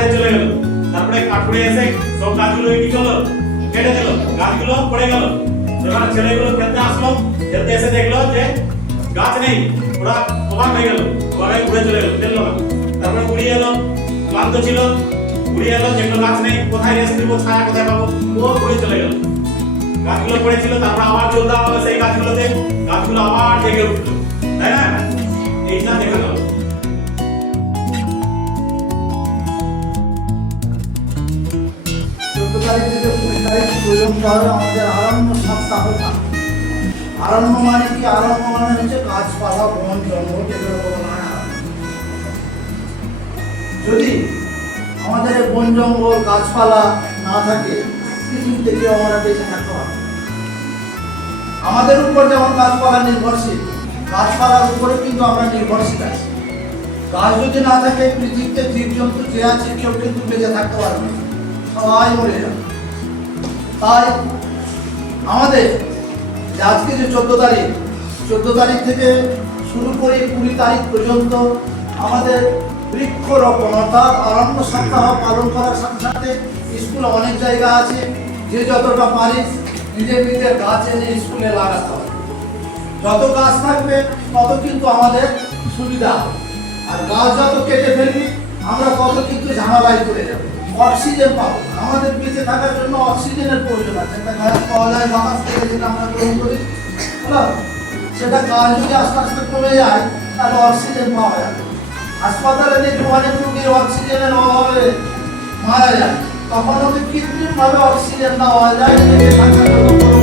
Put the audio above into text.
কাজে চলে গেল। তারপরে কাঠুরে এসে সব গাছগুলো কি করলো, কেটে দিল, গাছগুলো পড়ে গেল। এবার ছেলেগুলো খেলতে আসলো, খেলতে এসে দেখলো যে গাছ নেই। ওরা অবাক হয়ে গেল, ওরা ঘুরে চলে গেল, ফেললো না। তারপরে উড়িয়ে এলো, ক্লান্ত ছিল, উড়িয়ে এলো, দেখলো গাছ নেই, কোথায় রেস্ট নিবো, ছায়া কোথায় পাবো, ও ঘুরে চলে গেল। গাছগুলো পড়েছিল, তারপর আবার জল দেওয়া হবে সেই গাছগুলোতে, গাছগুলো আবার জেগে উঠলো, তাই না? এইটা দেখা গেল। 14 তারিখ থেকে 20 তারিখ পর্যন্ত হবে আমাদের আরণ্য সপ্তাহ। আরণ্য মানে কি? আরণ্য মানে হচ্ছে গাছপালা, বন জঙ্গল, যেগুলো বলা হয় আরণ্য। যদি আমাদের বন জঙ্গল গাছপালা না থাকে, পৃথিবীতে কেউ আমরা বেঁচে থাকতে পারবো না। আমাদের উপর যেমন গাছপালা নির্ভরশীল, গাছপালার উপরে কিন্তু আমরা নির্ভরশীল আছি। গাছ যদি না থাকে, পৃথিবীতে জীবজন্তু যে আছে কেউ কিন্তু বেঁচে থাকতে পারবে না, সবাই মরে যাবে। তাই আমাদের আজকে যে 14 তারিখ থেকে শুরু করে 20 তারিখ পর্যন্ত আমাদের বৃক্ষরোপণ অর্থাৎ আরণ্য সপ্তাহ পালন করার সাথে সাথে স্কুলে অনেক জায়গা আছে, যে যতটা পারিস নিজের গাছ এনে স্কুলে লাগাতে হবে। যত গাছ থাকবে তত কিন্তু আমাদের সুবিধা হবে। আর গাছ যত কেটে ফেলবি আমরা তত কিন্তু ঝামেলায় চলে যাবো, অক্সিজেন পাবো। আমাদের বেঁচে থাকার জন্য অক্সিজেনের প্রয়োজন আছে। একটা গাছ পাওয়া যায় বাতাস থেকে, যেটা আমরা গ্রহণ করি, সেটা গাছ যদি আস্তে আস্তে কমে যায় তাহলে অক্সিজেন পাওয়া যাবে। হাসপাতালে দেখি অনেক রোগীর অক্সিজেনের অভাবে মারা যায়, তখন ওদের কৃত্রিমভাবে অক্সিজেন দেওয়া যায়, বেঁচে থাকার জন্য